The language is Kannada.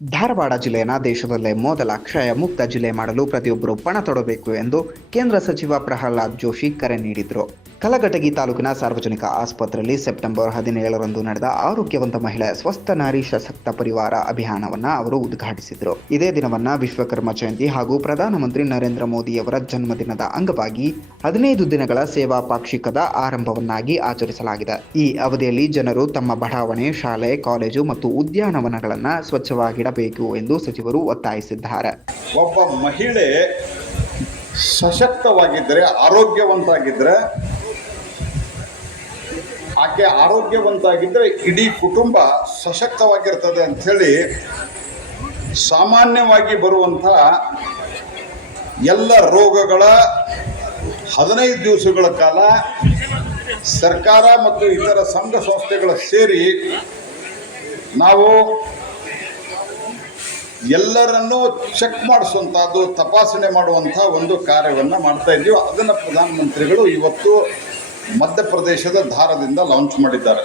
ಧಾರವಾಡ ಜಿಲ್ಲೆಯನ್ನು ದೇಶದಲ್ಲೇ ಮೊದಲ ಕ್ಷಯ ಮುಕ್ತ ಜಿಲ್ಲೆ ಮಾಡಲು ಪ್ರತಿಯೊಬ್ಬರು ಪಣ ತೊಡಬೇಕು ಎಂದು ಕೇಂದ್ರ ಸಚಿವ ಪ್ರಹ್ಲಾದ್ ಜೋಶಿ ಕರೆ ನೀಡಿದರು. ಕಲಘಟಗಿ ತಾಲೂಕಿನ ಸಾರ್ವಜನಿಕ ಆಸ್ಪತ್ರೆಯಲ್ಲಿ ಸೆಪ್ಟೆಂಬರ್ 17ರಂದು ನಡೆದ ಆರೋಗ್ಯವಂತ ಮಹಿಳೆ ಸ್ವಸ್ಥ ನಾರಿ ಸಶಕ್ತ ಪರಿವಾರ ಅಭಿಯಾನವನ್ನು ಅವರು ಉದ್ಘಾಟಿಸಿದರು. ಇದೇ ದಿನವನ್ನು ವಿಶ್ವಕರ್ಮ ಜಯಂತಿ ಹಾಗೂ ಪ್ರಧಾನಮಂತ್ರಿ ನರೇಂದ್ರ ಮೋದಿಯವರ ಜನ್ಮದಿನದ ಅಂಗವಾಗಿ 15 ದಿನಗಳ ಸೇವಾ ಪಾಕ್ಷಿಕದ ಆರಂಭವನ್ನಾಗಿ ಆಚರಿಸಲಾಗಿದೆ. ಈ ಅವಧಿಯಲ್ಲಿ ಜನರು ತಮ್ಮ ಬಡಾವಣೆ, ಶಾಲೆ, ಕಾಲೇಜು ಮತ್ತು ಉದ್ಯಾನವನಗಳನ್ನು ಸ್ವಚ್ಛವಾಗಿಡಬೇಕು ಎಂದು ಸಚಿವರು ಒತ್ತಾಯಿಸಿದ್ದಾರೆ. ಒಬ್ಬ ಮಹಿಳೆ ಸಶಕ್ತವಾಗಿದ್ದರೆ, ಆರೋಗ್ಯವಂತಾಗಿದ್ದರೆ, ಆಕೆ ಆರೋಗ್ಯವಂತಾಗಿದ್ದರೆ ಇಡೀ ಕುಟುಂಬ ಸಶಕ್ತವಾಗಿರ್ತದೆ ಅಂಥೇಳಿ ಸಾಮಾನ್ಯವಾಗಿ ಬರುವಂಥ ಎಲ್ಲ ರೋಗಗಳ 15 ದಿವಸಗಳ ಕಾಲ ಸರ್ಕಾರ ಮತ್ತು ಇತರ ಸಂಘ ಸಂಸ್ಥೆಗಳ ಸೇರಿ ನಾವು ಎಲ್ಲರನ್ನೂ ಚೆಕ್ ಮಾಡಿಸುವಂಥದ್ದು, ತಪಾಸಣೆ ಮಾಡುವಂಥ ಒಂದು ಕಾರ್ಯವನ್ನು ಮಾಡ್ತಾ ಇದ್ದೀವಿ. ಅದನ್ನು ಪ್ರಧಾನಮಂತ್ರಿಗಳು ಇವತ್ತು ಮಧ್ಯಪ್ರದೇಶದ ಧಾರದಿಂದ ಲಾಂಚ್ ಮಾಡಿದ್ದಾರೆ.